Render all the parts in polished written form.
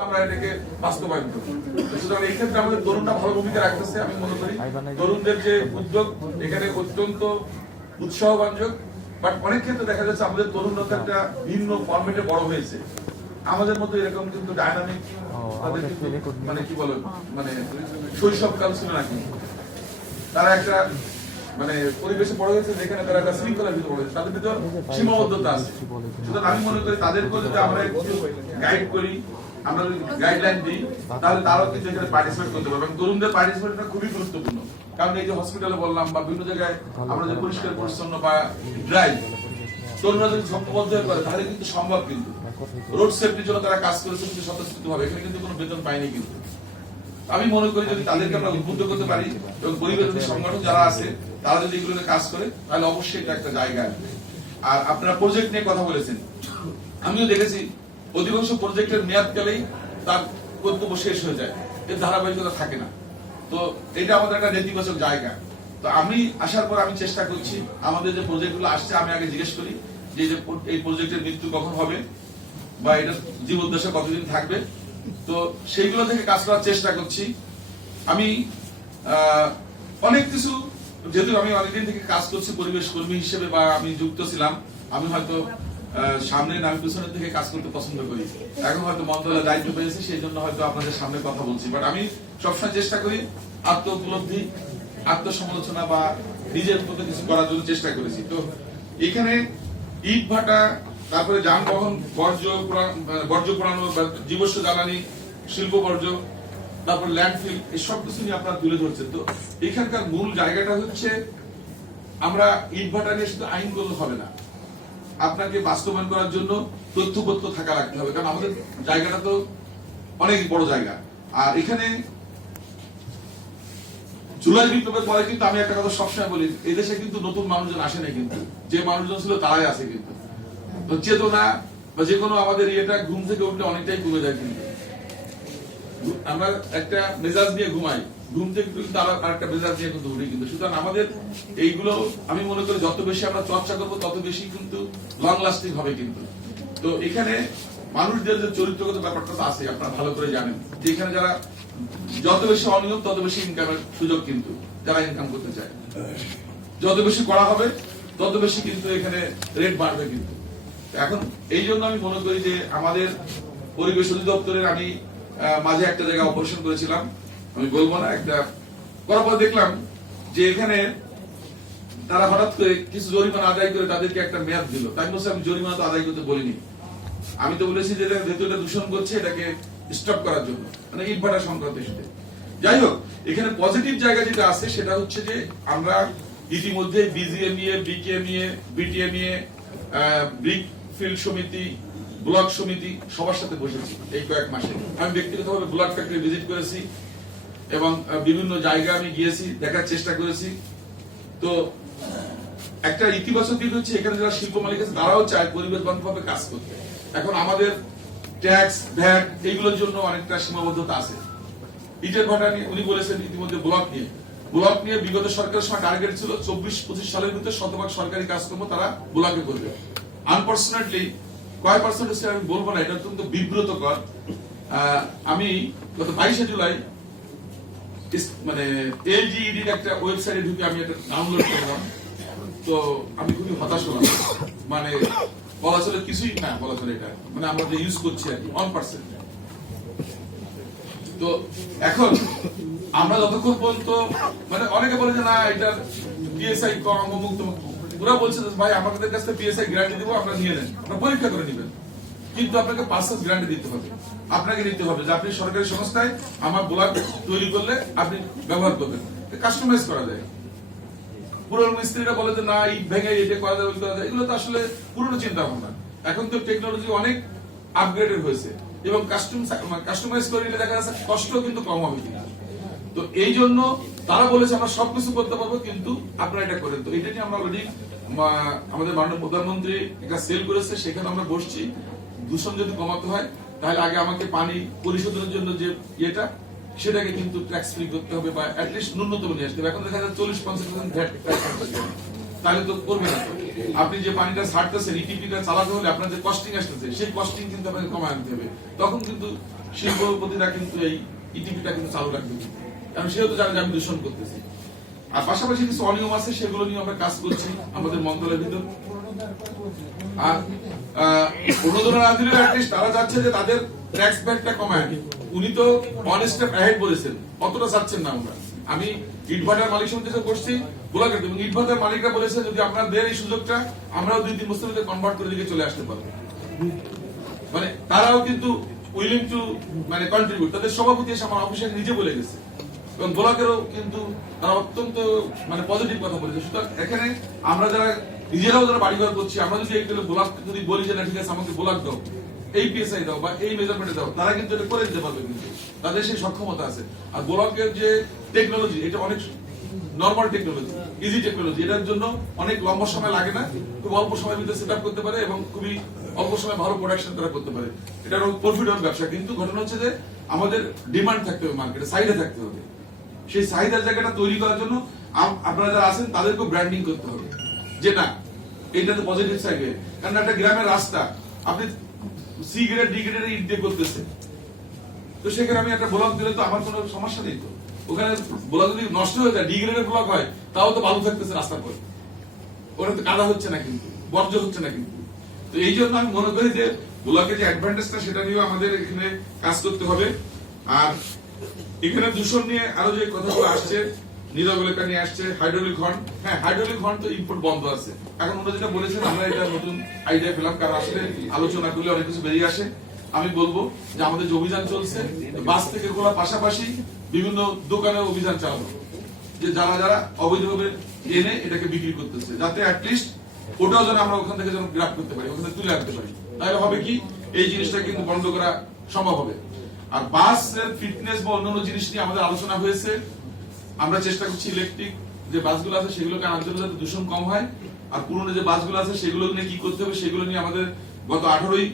আমরা এটাকে বাস্তবায়ন করি। সুতরাং এই ক্ষেত্রে আমাদের তরুণরা ভালো ভূমিকা রাখতেছে। আমি মনে করি তরুণদের যে উদ্যোগ এখানে অত্যন্ত উৎসাহবাঞ্জক। বাট অনেক ক্ষেত্রে দেখা যাচ্ছে আমাদের তরুণরা একটা ভিন্ন ফরম্যাটে বড় হয়েছে। আমাদের মধ্যে এরকম কিন্তু ডায়নামিক মানে কি বলেন মানে শৈশবকাল ছিল নাকি, তারা একটা মানে পরিবেশে বড় হয়েছে যেখানে তারা একটা শৃঙ্খলার ভিতরে বড় হয়েছে, তাদের ভিতর সীমাবদ্ধতা আছে। সুতরাং আমি মনে করি তাদেরকে যদি আমরা একটু গাইড করি, আমরা যদি গাইডলাইন দিই, তাহলে তারাও কিন্তু এখানে পার্টিসিপেট করতে পারবে। এবং তরুণদের পার্টিসিপেটটা খুবই গুরুত্বপূর্ণ, কারণ এই যে হসপিটালে বললাম বা বিভিন্ন জায়গায় আমরা যে পরিষ্কার পরিচ্ছন্ন বা ড্রাইভ, তরুণরা যদি সংঘবদ্ধ হয়ে করে তাহলে কিন্তু সম্ভব। কিন্তু রোড সেফটির জন্য তারা কাজ করেছে কিন্তু স্বতঃস্ফূর্ত ভাবে, এখানে কিন্তু কোনো বেতন পায়নি। কিন্তু আমি মনে করি যদি তাদেরকে আমরা উদ্বুদ্ধ করতে পারি এবং পরিবেশ সংগঠন যারা আছে তারা যদি এগুলো নিয়ে কাজ করে, তাহলে অবশ্যই এটা একটা জায়গা আসবে। আর আপনারা প্রজেক্ট নিয়ে কথা বলেছেন, আমিও দেখেছি অধিকাংশ প্রজেক্টের মেয়াদকালেই তার কর্তব্য শেষ হয়ে যায়, এর ধারাবাহিকতা থাকে না। তো এটা আমাদের একটা নেতিবাচক জায়গা। তো আমি আসার পর আমি চেষ্টা করছি আমাদের যে প্রজেক্টগুলো আসছে, আমি আগে জিজ্ঞেস করি যে এই প্রজেক্টের মৃত্যু কখন হবে বা এটা জীবদ্দশা কতদিন থাকবে। তো সেইগুলো থেকে কাজ করার চেষ্টা করছি। আমি অনেক কিছু, যেহেতু আমি অনেকদিন থেকে কাজ করছি পরিবেশ কর্মী হিসেবে বা আমি যুক্ত ছিলাম, আমি হয়তো সামনে নাম পিছনের থেকে কাজ করতে পছন্দ করি। এখন হয়তো মন্ত্রণালয়ের দায়িত্ব পেয়েছি, সেই জন্য হয়তো আপনাদের সামনে কথা বলছি। বাট আমি সবসময় চেষ্টা করি আত্ম উপলব্ধি, আত্মসমালোচনা বা নিজের মতো কিছু করার জন্য চেষ্টা করেছি। তো এখানে ইট ভাটা, তারপরে যানবাহন বর্জ্য পোড়ানো, জীবাশ্ম জ্বালানি, শিল্প বর্জ্য, তারপর ল্যান্ডফিল, এই সব কিছু নিয়ে আপনারা তুলে ধরছেন। তো এখানকার মূল জায়গাটা হচ্ছে আমরা ইট ভাটা নিয়ে শুধু আইন করলে হবে না, আপনাকে বাস্তবায়ন করার জন্য তথ্যপত্র থাকা রাখতে হবে, কারণ আমাদের জায়গাটা তো অনেক বড় জায়গা। আর এখানে জুলাই বিপ্লবের পরে কিন্তু আমি একটা কথা সবসময় বলি, এদেশে কিন্তু নতুন মানুষজন আসে না, কিন্তু যে মানুষজন ছিল তারাই আছে। কিন্তু চেতনা বা যে কোনো আমাদের ইয়েটা ঘুম থেকে উঠলে অনেকটাই কমে যায়। কিন্তু আমরা একটা মেজাজ নিয়ে ঘুমাই, ঘুম থেকে কিন্তু আরেকটা মেজাজ নিয়ে কিন্তু উঠি। কিন্তু সুতরাং আমাদের এইগুলো আমি মনে করি যত বেশি আমরা চর্চা করবো তত বেশি কিন্তু লং লাস্টিং হবে। কিন্তু তো এখানে মানুষদের যে চরিত্রগত ব্যাপারটা তো আছে, আপনারা ভালো করে জানেন যে এখানে যারা যত বেশি অনিয়ম তত বেশি ইনকামের সুযোগ, কিন্তু যারা ইনকাম করতে চায় যত বেশি করা হবে তত বেশি কিন্তু এখানে রেট বাড়বে। কিন্তু এখন এই জন্য আমি মনে করি যে আমাদের পরিবেশ অধিদপ্তরের আমি মাঝে একটা জায়গায় অপারেশন করেছিলাম, আমি বলবো না, একটা করার পর দেখলাম যে এখানে তারা হঠাৎ করে কিছু জরিমানা আদায় করে তাদেরকে একটা মেয়াদ দিল। তাই বলছে আমি জরিমানা তো আদায় করতে বলিনি, আমি তো বলেছি যে যেহেতু এটা দূষণ করছে এটাকে স্টপ করার জন্য, মানে ইট ভাটা সংক্রান্ত ইস্যুতে। যাই হোক, এখানে পজিটিভ জায়গা যেটা আছে সেটা হচ্ছে যে আমরা ইতিমধ্যে বিজিএমইএ, বিকেএমইএ, বিটিএমইএ, ব্রিক ফিল্ড সমিতি, ব্লক সমিতি সবার সাথে বসেছি এই কয়েক মাসে। আমি ব্যক্তিগতভাবে ব্লক ফ্যাক্টরি ভিজিট করেছি এবং বিভিন্ন জায়গা আমি গিয়েছি, দেখার চেষ্টা করেছি। তো একটা ইতিবাচক দিক হচ্ছে এখানে যারা শিল্প মালিক আছে তারাও চায় পরিবেশ বান্ধবভাবে কাজ করতে। এখন আমাদের ট্যাক্স, ভ্যাট এইগুলোর জন্য অনেকটা সীমাবদ্ধতা আছে। ইটের ভাটা নিয়ে উনি বলেছেন ইতিমধ্যে ব্লক নিয়ে বিগত সরকারের সময় টার্গেট ছিল 24-25 সালের ভিতরে 100% সরকারি কাজকর্ম তারা ব্লকে করবে। আনফরচুনেটলি কয় পার্সেন্ট হচ্ছে আমি বলবো না, এটা অত্যন্ত বিব্রতকর। আমি গত 22শে জুলাই মানে এলজিইডির একটা ওয়েবসাইটে ঢুকে আমি এটা ডাউনলোড করলাম। তো আমি খুবই হতাশ হলাম, মানে বলা চলে কিছুই না, বলা চলে এটা মানে আমরা যে ইউজ করছি আর কি 1%। তো এখন আমরা যতক্ষণ পর্যন্ত মানে অনেকে বলে যে না এটার পিএসআই কম অমুক তমুক, ওরা বলছে ভাই আমাদের কাছ থেকে পিএসআই গ্যারান্টি দিব, আপনারা নিয়ে নেন, আপনারা পরীক্ষা করে নেবেন, কিন্তু আপনাকে 5 গ্যারান্টি দিতে হবে, আপনাকে নিতে হবে যে আপনি সরকারি সংস্থায় আমার ব্লক তৈরি করলে আপনি ব্যবহার করবেন, কাস্টমাইজ করা যায়। পুরনো মিস্ত্রিরা বলে যে না ইট ভেঙে এটা করা যায়, ওই করা যায়, এগুলো তো আসলে পুরনো চিন্তা ভাবনা। এখন তো টেকনোলজি অনেক আপগ্রেডেড হয়েছে এবং কাস্টমাইজ করে নিলে দেখা যাচ্ছে কষ্ট কিন্তু কম হবে। তো এই জন্য তারা বলেছে আমরা সবকিছু করতে পারবো, কিন্তু আপনারা এটা করেন। তো এটা নিয়ে আমরা অলরেডি আমাদের মাননীয় প্রধানমন্ত্রী একটা সেল করেছে, সেখানে আমরা বসছি। দূষণ যদি কমাতে হয় তাহলে আগে আমাকে পানি পরিশোধনের জন্য যে ইয়েটা সেটাকে কিন্তু ট্যাক্স ফ্রি করতে হবে বা অ্যাটলিস্ট ন্যূনতম নিয়ে আসতে হবে। এখন দেখা যাচ্ছে 40-50% ভ্যাট তাহলে তো করবে না। আপনি যে পানিটা ছাড়তেছেন, ইটিপিটা চালাতে হলে আপনার যে কস্টিং আসতেছে, সেই কস্টিং কিন্তু আপনাকে কমায় আনতে হবে। তখন কিন্তু শিল্পপতিরা কিন্তু এই ইটিপিটা কিন্তু চালু রাখবে, কারণ সেও তো জানে যে আমি দূষণ করতেছি। আর পাশাপাশি কিছু অনিয়ম আছে, সেগুলো নিয়ে আমরা কাজ করছি আমাদের মন্ত্রণালয়ের ভিতর। আর অনুদান না দিলে তারা যাচ্ছে যে তাদের ট্যাক্স ব্যাকটা কমায়। উনি তো ওয়ান স্টেপ অ্যাহেড বলেছেন, অতটা চাচ্ছেন না। আমি ইটভাটার মালিক সমিতিতে করছি গোলাঘাট, এবং ইটভাটার মালিকরা বলেছে যদি আপনারা দেন এই সুযোগটা, আমরাও 2-3 বছরের মধ্যে কনভার্ট করে দিকে চলে আসতে পারবো। মানে তারাও কিন্তু উইলিং টু মানে কন্ট্রিবিউট। তাদের সভাপতি এসে আমার অফিসে নিজে বলে গেছে, এবং গোলাঘাটেরও কিন্তু তারা অত্যন্ত মানে পজিটিভ কথা বলেছে। সুতরাং এখানে আমরা যারা নিজেরাও যারা বাড়িঘর করছি, আমরা যদি এই ব্লক যদি বলি যে না ঠিক আছে আমাকে ব্লক দাও, এই পিএসআই দাও বা এই মেজারমেন্টে দাও, তারা কিন্তু এটা করে দিতে পারবে, কিন্তু তাদের সেই সক্ষমতা আছে। আর ব্লকের যে টেকনোলজি, এটা অনেক নর্মাল টেকনোলজি, ইজি টেকনোলজি, এটার জন্য অনেক লম্বা সময় লাগে না, খুব অল্প সময়ের ভিতরে সেট আপ করতে পারে এবং খুবই অল্প সময় ভালো প্রোডাকশন তারা করতে পারে। এটা প্রফিটেবল ব্যবসা। কিন্তু ঘটনা হচ্ছে যে আমাদের ডিমান্ড থাকতে হবে, মার্কেটে চাহিদা থাকতে হবে। সেই চাহিদার জায়গাটা তৈরি করার জন্য আপনারা যারা আছেন তাদেরকে ব্র্যান্ডিং করতে হবে, যে না এইটা তো পজিটিভ সাইডে। কারণ একটা গ্রামের রাস্তা আপনি সি গ্রেড ডি গ্রেডের ইট দিয়ে করতেছেন, তো সেখানে আমি একটা ব্লক দিলে তো আমার কোনো সমস্যা নেই। তো ওখানে ব্লক যদি নষ্ট হয়ে যায়, ডি গ্রেডের ব্লক হয়, তাও তো ভালো থাকতেছে রাস্তার পর, ওটা তো কাদা হচ্ছে না, কিন্তু বর্জ্য হচ্ছে না। কিন্তু তো এই জন্য আমি মনে করি যে ব্লকের যে অ্যাডভান্টেজটা, সেটা নিয়েও আমাদের এখানে কাজ করতে হবে। আর এখানে দূষণ নিয়ে আরো যে কথাগুলো আসছে, নীরব এলাকা নিয়ে আসছে, হাইড্রোলিক হর্ন। হ্যাঁ, হাইড্রোলিক হর্ন তো ইম্পোর্ট বন্ধ আছে এখন। ওরা যেটা বলেছেন, আমরা এটা নতুন আইডিয়া পেলাম, কারণ আসলে আলোচনা করলে অনেক কিছু বেরিয়ে আসে। আমি বলবো যে আমাদের যে অভিযান চলছে, বাস থেকে খোলার পাশাপাশি বিভিন্ন দোকানে অভিযান চালানো, যে যারা যারা অবৈধভাবে এনে এটাকে বিক্রি করতেছে, যাতে অ্যাটলিস্ট ওটাও যেন আমরা ওখান থেকে যেন গ্রাপ করতে পারি, ওখানে তুলে আনতে পারি। তাহলে হবে কি, এই জিনিসটা কিন্তু বন্ধ করা সম্ভব হবে। আর বাসের ফিটনেস বা অন্যান্য জিনিস নিয়ে আমাদের আলোচনা হয়েছে। আমরা চেষ্টা করছি ইলেকট্রিক যে বাসগুলো আছে সেগুলোকে আনার জন্য যাতে দূষণ কম হয়। আর পুরনো যে বাসগুলো আছে সেগুলো নিয়ে কি করতে হবে, সেগুলো নিয়ে আমাদের গত 18ই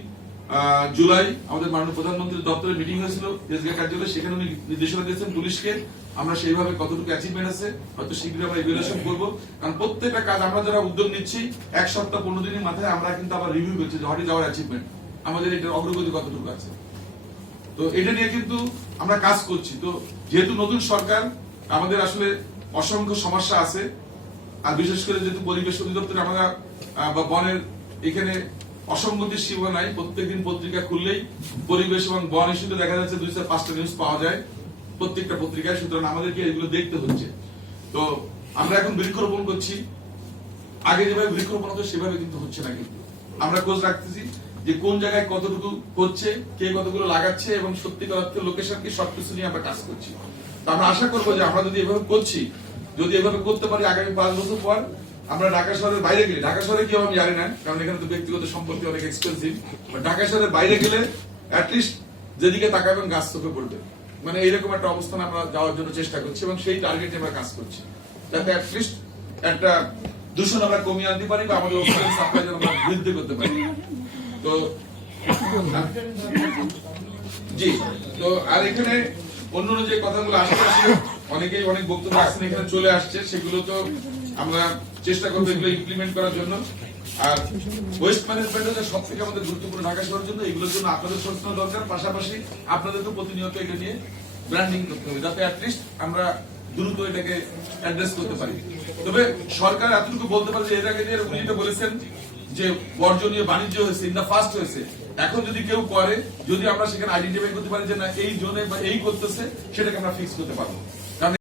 জুলাই আমাদের মাননীয় প্রধানমন্ত্রীর দপ্তরে মিটিং হয়েছিল এসগা কার্যালয়ে। সেখানে উনি নির্দেশনা দিয়েছেন পুলিশকে। আমরা সেইভাবে কতটুকু অ্যাচিভমেন্ট আছে হয়তো শীঘ্রই আমরা ইভ্যালুয়েশন করবো। কারণ প্রত্যেকটা কাজ আমরা যারা উদ্যোগ নিচ্ছি, 1 সপ্তাহ 15 দিনের মাথায় আমরা কিন্তু আবার রিভিউ করছি যে হোয়াট ইজ আওয়ার অ্যাচিভমেন্ট, আমাদের এটার অগ্রগতি কতটুকু আছে। তো এটা নিয়ে কিন্তু আমরা কাজ করছি। তো যেহেতু নতুন সরকার, আমাদের আসলে অসংখ্য সমস্যা আছে। আর বিশেষ করে যেহেতু পরিবেশ অধিদপ্তরে আমরা বা বনের এখানে অসঙ্গতির সীমা নাই, প্রত্যেকদিন পত্রিকা খুললেই পরিবেশ এবং বন ইস্যুতে দেখা যাচ্ছে 2-5টা নিউজ পাওয়া যায় প্রত্যেকটা পত্রিকায়। সুতরাং আমাদেরকে এগুলো দেখতে হচ্ছে। তো আমরা এখন বৃক্ষরোপণ করছি, আগে যেভাবে বৃক্ষরোপণ হতো সেভাবে কিন্তু হচ্ছে না। কিন্তু আমরা খোঁজ রাখতেছি যে কোন জায়গায় কতটুকু হচ্ছে, কে কতগুলো লাগাচ্ছে, এবং সত্যিকার অর্থে লোকেশন কি, সবকিছু নিয়ে আমরা কাজ করছি। তো আমরা আশা করবো যে আমরা যদি এভাবে করছি, যদি এভাবে করতে পারি, আগামী 5 বছর পর আমরা ঢাকা শহরের বাইরে গেলে, ঢাকা শহরে কি আমি জানি না, কারণ এখানে তো ব্যক্তিগত সম্পত্তি অনেক এক্সপেন্সিভ, ঢাকা শহরের বাইরে গেলে অ্যাটলিস্ট যেদিকে তাকাবেন গাছ চোখে পড়বে, মানে এইরকম একটা অবস্থান আমরা যাওয়ার জন্য চেষ্টা করছি, এবং সেই টার্গেটে আমরা কাজ করছি, যাতে অ্যাটলিস্ট একটা দূষণ আমরা কমিয়ে আনতে পারি বা আমাদের অক্সিজেন সাপ্লাই যেন আমরা বৃদ্ধি করতে পারি। তো জি, তো আর এখানে অন্য যে কথাগুলো আসছে, অনেকেই অনেক বক্তব্য আসছেন এখানে চলে আসছে, সেগুলো তো আমরা চেষ্টা করবো এগুলো ইমপ্লিমেন্ট করার জন্য। আর ওয়েস্ট ম্যানেজমেন্টের সব থেকে আমাদের গুরুত্বপূর্ণ ঢাকা শহরের জন্য, এগুলোর জন্য আপনাদের সচেতন দরকার। পাশাপাশি আপনাদেরকে প্রতিনিয়ত এটা নিয়ে ব্র্যান্ডিং করতে হবে, যাতে অ্যাটলিস্ট আমরা দ্রুত এটাকে অ্যাড্রেস করতে পারি। তবে সরকার এতটুকু বলতে পারে যে এর আগে উনি যেটা বলেছেন যে বর্জনীয় বাণিজ্য হয়েছে, ইন দা ফার্স্ট হয়েছে। এখন যদি কেউ করে, যদি আমরা সেখানে আইডেন্টিফাই করতে পারি যে না এই জোনে বা এই করতেছে, সেটাকে আমরা ফিক্স করতে পারবো।